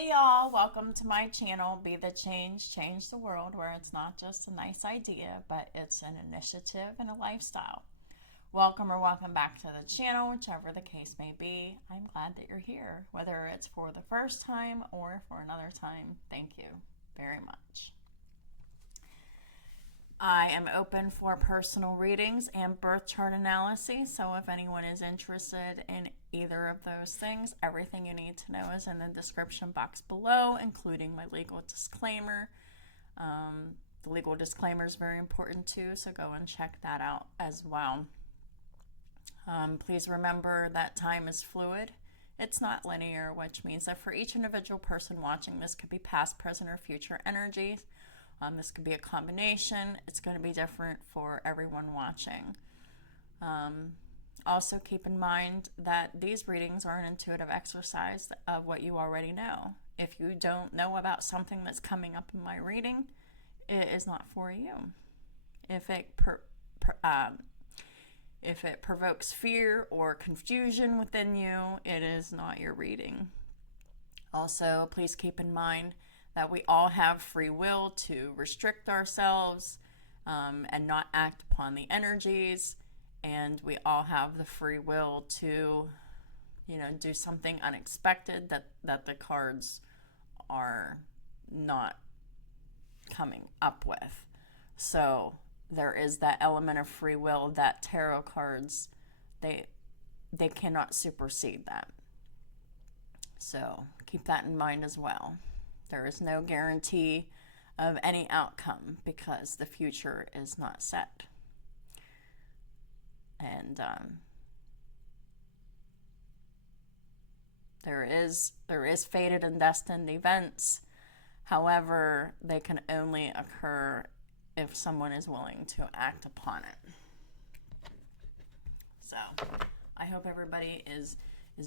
Hey y'all, welcome to my channel, Be the Change, Change the World, where it's not just a nice idea, but it's an initiative and a lifestyle. Welcome or welcome back to the channel, whichever the case may be. I'm glad that you're here, whether it's for the first time or for another time. Thank you very much. I am open for personal readings and birth chart analysis, so if anyone is interested in either of those things, everything you need to know is in the description box below, including my legal disclaimer. The legal disclaimer is very important too, so go and check that out as well. Please remember that time is fluid. It's not linear, which means that for each individual person watching, this could be past, present, or future energies. This could be a combination. It's going to be different for everyone watching. Also keep in mind that these readings are an intuitive exercise of what you already know. If you don't know about something that's coming up in my reading, it is not for you. If it provokes fear or confusion within you, it is not your reading. Also, please keep in mind that we all have free will to restrict ourselves and not act upon the energies, and we all have the free will to, do something unexpected that the cards are not coming up with. So there is that element of free will that tarot cards, they cannot supersede that. So keep that in mind as well. There is no guarantee of any outcome because the future is not set. And there is fated and destined events. However, they can only occur if someone is willing to act upon it. So I hope everybody is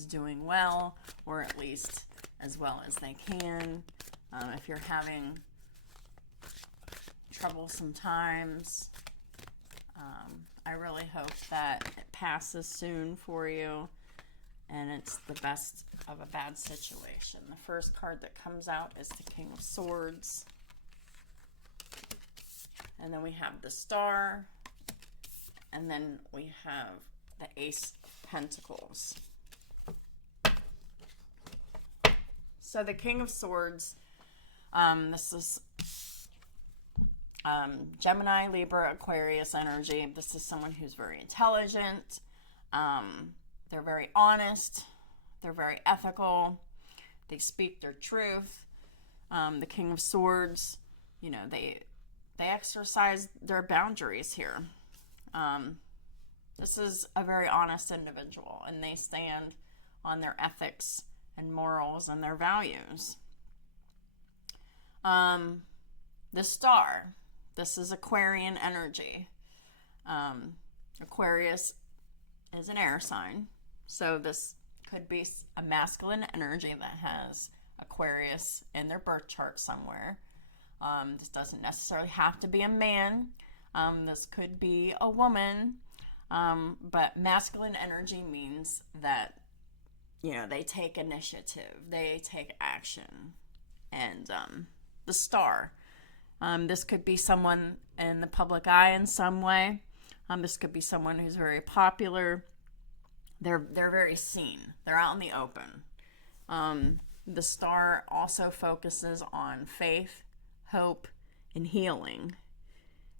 doing well, or at least as well as they can. If you're having troublesome times, I really hope that it passes soon for you and it's the best of a bad situation. The first card that comes out is the King of Swords. And then we have the Star. And then we have the Ace of Pentacles. So the King of Swords, this is Gemini, Libra, Aquarius energy. This is someone who's very intelligent. They're very honest. They're very ethical. They speak their truth. The King of Swords, they exercise their boundaries here. This is a very honest individual, and they stand on their ethics and morals and their values. The Star, this is Aquarian energy. Aquarius is an air sign, so this could be a masculine energy that has Aquarius in their birth chart somewhere. This doesn't necessarily have to be a man. This could be a woman, but masculine energy means that they take initiative, they take action. And the Star, this could be someone in the public eye in some way. This could be someone who's very popular. They're very seen. They're out in the open. The Star also focuses on faith, hope, and healing.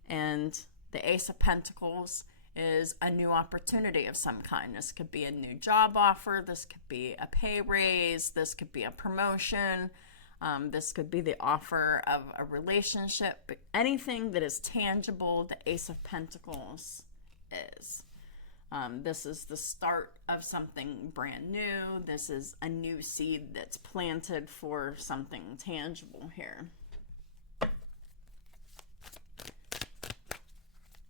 And the Ace of Pentacles is a new opportunity of some kind. This could be a new job offer. This could be a pay raise. This could be a promotion. This could be the offer of a relationship. Anything that is tangible, the Ace of Pentacles is. This is the start of something brand new. This is a new seed that's planted for something tangible here.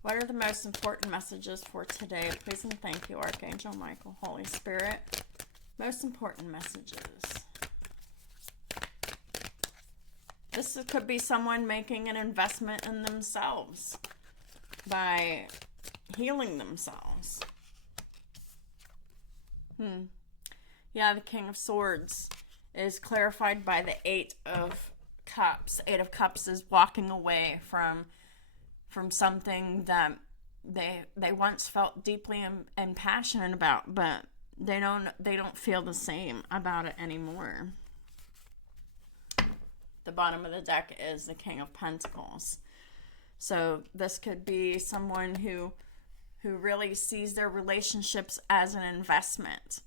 What are the most important messages for today? Please and thank you, Archangel Michael, Holy Spirit. Most important messages. This could be someone making an investment in themselves by healing themselves. Yeah, the King of Swords is clarified by the Eight of Cups. Eight of Cups is walking away from something that they once felt deeply and passionate about, but they don't feel the same about it anymore. The bottom of the deck is the King of Pentacles. So this could be someone who really sees their relationships as an investment,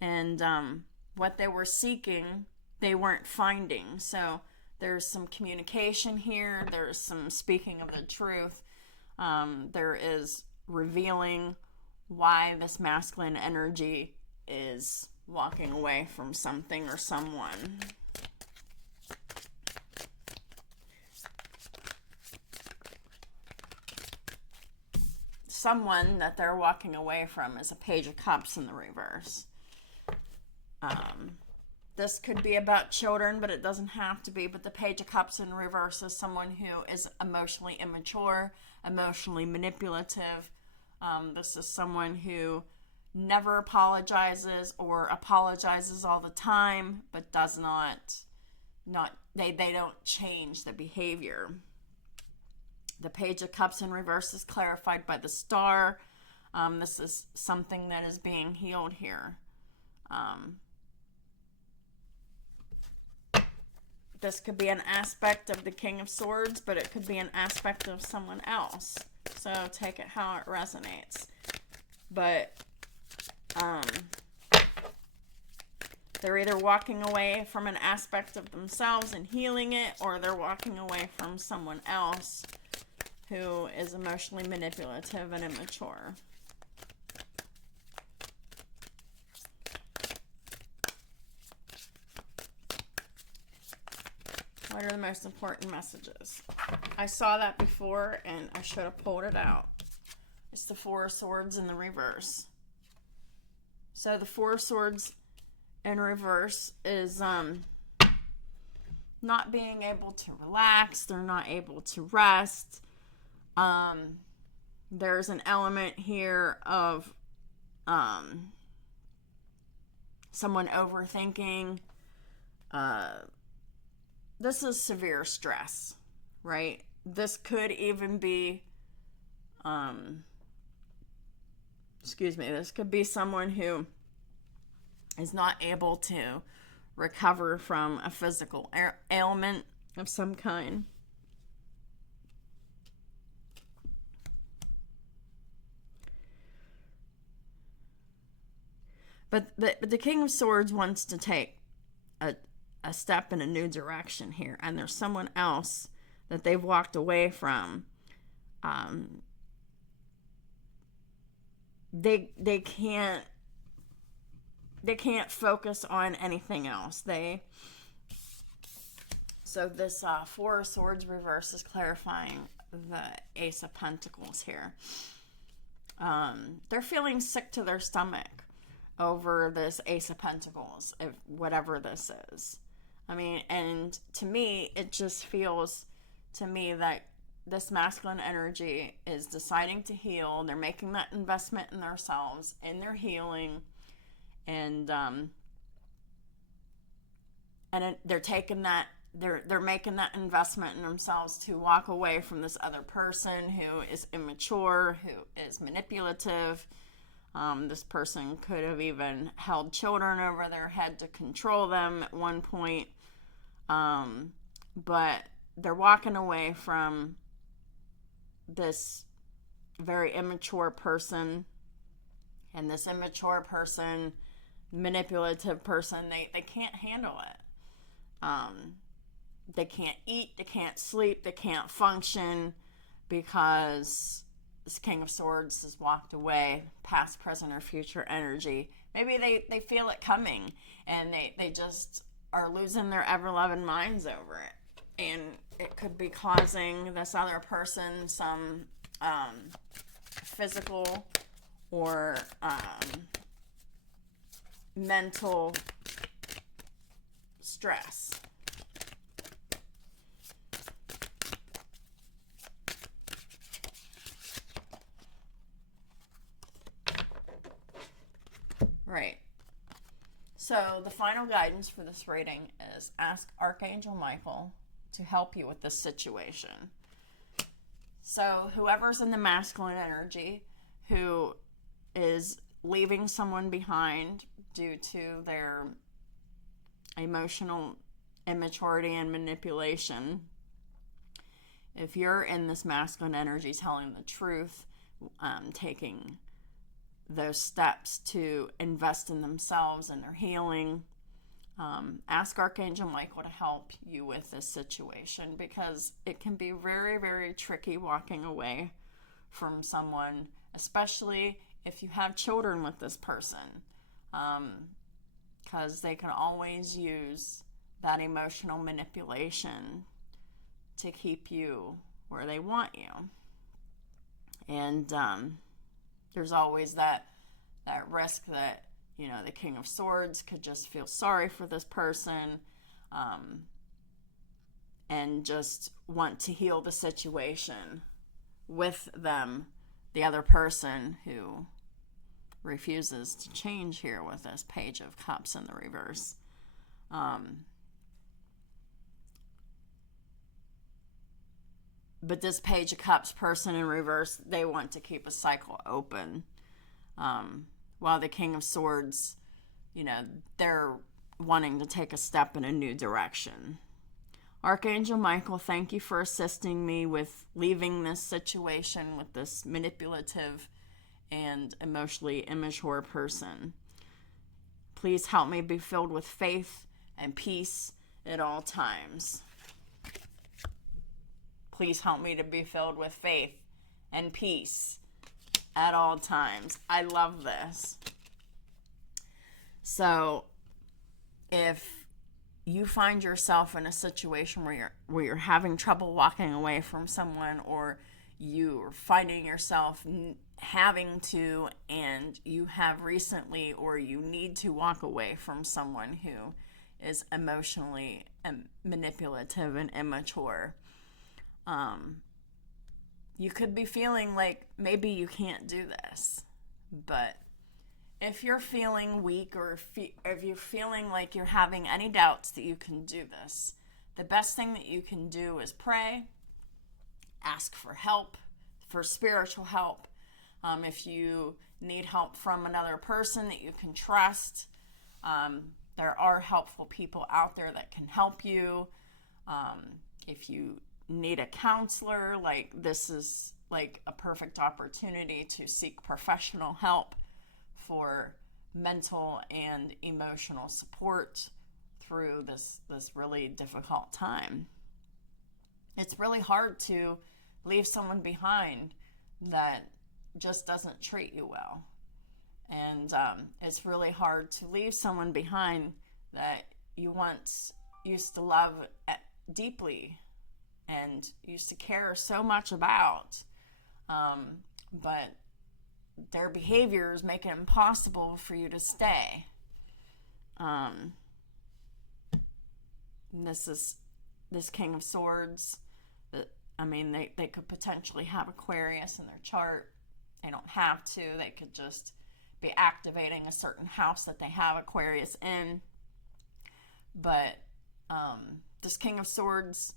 and what they were seeking, they weren't finding. So there's some communication here. There's some speaking of the truth. There is revealing why this masculine energy is walking away from something or someone. Someone that they're walking away from is a Page of Cups in the reverse. This could be about children, but it doesn't have to be. But the Page of Cups in reverse is someone who is emotionally immature, emotionally manipulative. This is someone who never apologizes or apologizes all the time, but does they don't change the behavior. The Page of Cups in reverse is clarified by the Star. This is something that is being healed here. This could be an aspect of the King of Swords, but it could be an aspect of someone else. So take it how it resonates. But they're either walking away from an aspect of themselves and healing it, or they're walking away from someone else who is emotionally manipulative and immature. What are the most important messages? I saw that before and I should have pulled it out. It's the Four of Swords in the reverse. So the Four of Swords in reverse is not being able to relax. They're not able to rest. There's an element here of someone overthinking. This is severe stress, right? This could even be, this could be someone who is not able to recover from a physical ailment of some kind. But the King of Swords wants to take a step in a new direction here, and there's someone else that they've walked away from. They can't focus on anything else. So this Four of Swords reverse is clarifying the Ace of Pentacles here. They're feeling sick to their stomach over this Ace of Pentacles, if whatever this is. I mean, and to me, it just feels to me that this masculine energy is deciding to heal. They're making that investment in themselves, in their healing, and they're taking that, they're making that investment in themselves to walk away from this other person who is immature, who is manipulative. This person could have even held children over their head to control them at one point. But they're walking away from this very immature person. And this immature person, manipulative person, they can't handle it. They can't eat, they can't sleep, they can't function because this King of Swords has walked away, past, present, or future energy. Maybe they feel it coming and they just are losing their ever-loving minds over it. And it could be causing this other person some physical or mental stress. Right. So the final guidance for this reading is ask Archangel Michael to help you with this situation. So whoever's in the masculine energy who is leaving someone behind due to their emotional immaturity and manipulation, if you're in this masculine energy telling the truth, taking those steps to invest in themselves and their healing, ask Archangel Michael to help you with this situation, because it can be very, very tricky walking away from someone, especially if you have children with this person, because they can always use that emotional manipulation to keep you where they want you. And there's always that risk that, you know, the King of Swords could just feel sorry for this person and just want to heal the situation with them, the other person who refuses to change here with this Page of Cups in the reverse. But this Page of Cups person in reverse, they want to keep a cycle open. While the King of Swords, you know, they're wanting to take a step in a new direction. Archangel Michael, thank you for assisting me with leaving this situation with this manipulative and emotionally immature person. Please help me be filled with faith and peace at all times. Please help me to be filled with faith and peace at all times. I love this. So, if you find yourself in a situation where you're having trouble walking away from someone, or you're finding yourself having to, and you have recently, or you need to walk away from someone who is emotionally manipulative and immature, you could be feeling like maybe you can't do this. But if you're feeling weak, or if you're feeling like you're having any doubts that you can do this, the best thing that you can do is pray, ask for help, for spiritual help. If you need help from another person that you can trust, there are helpful people out there that can help you. If you need a counselor, like, this is like a perfect opportunity to seek professional help for mental and emotional support through this really difficult time. It's really hard to leave someone behind that just doesn't treat you well. And it's really hard to leave someone behind that you once used to love deeply and used to care so much about, but their behaviors make it impossible for you to stay. This King of Swords, they could potentially have Aquarius in their chart. They don't have to. They could just be activating a certain house that they have Aquarius in. But this King of Swords,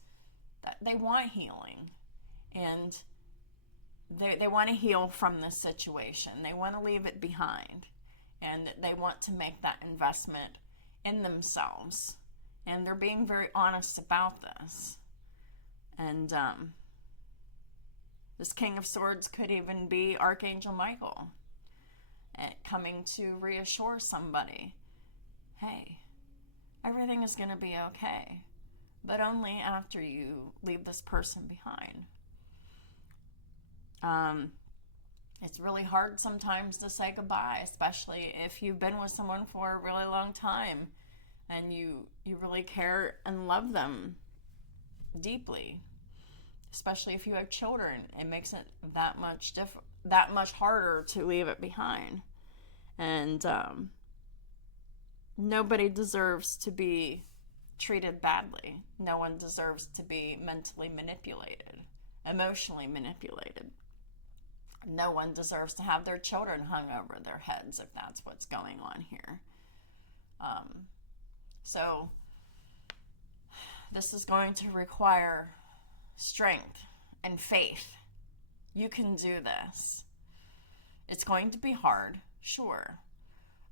they want healing, and they want to heal from this situation. They want to leave it behind, and they want to make that investment in themselves, and they're being very honest about this. And this King of Swords could even be Archangel Michael coming to reassure somebody, hey, everything is going to be okay, but only after you leave this person behind. It's really hard sometimes to say goodbye, especially if you've been with someone for a really long time and you really care and love them deeply. Especially if you have children, it makes it that much harder to leave it behind. And nobody deserves to be treated badly. No one deserves to be mentally manipulated, emotionally manipulated. No one deserves to have their children hung over their heads if that's what's going on here. So this is going to require strength and faith. You can do this. It's going to be hard, sure,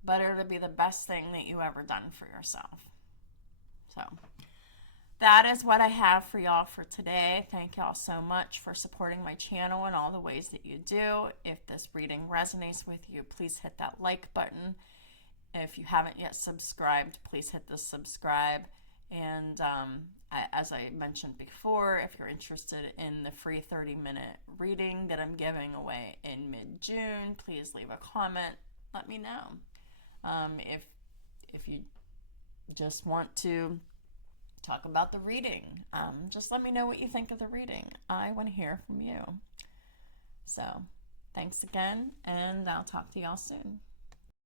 but it'll be the best thing that you ever done for yourself. So that is what I have for y'all for today. Thank y'all so much for supporting my channel in all the ways that you do. If this reading resonates with you, please hit that like button. If you haven't yet subscribed, please hit the subscribe. And as I mentioned before, if you're interested in the free 30-minute reading that I'm giving away in mid-June, please leave a comment. Let me know. If you just want to talk about the reading, just let me know what you think of the reading. I want to hear from you. So thanks again, and I'll talk to y'all soon.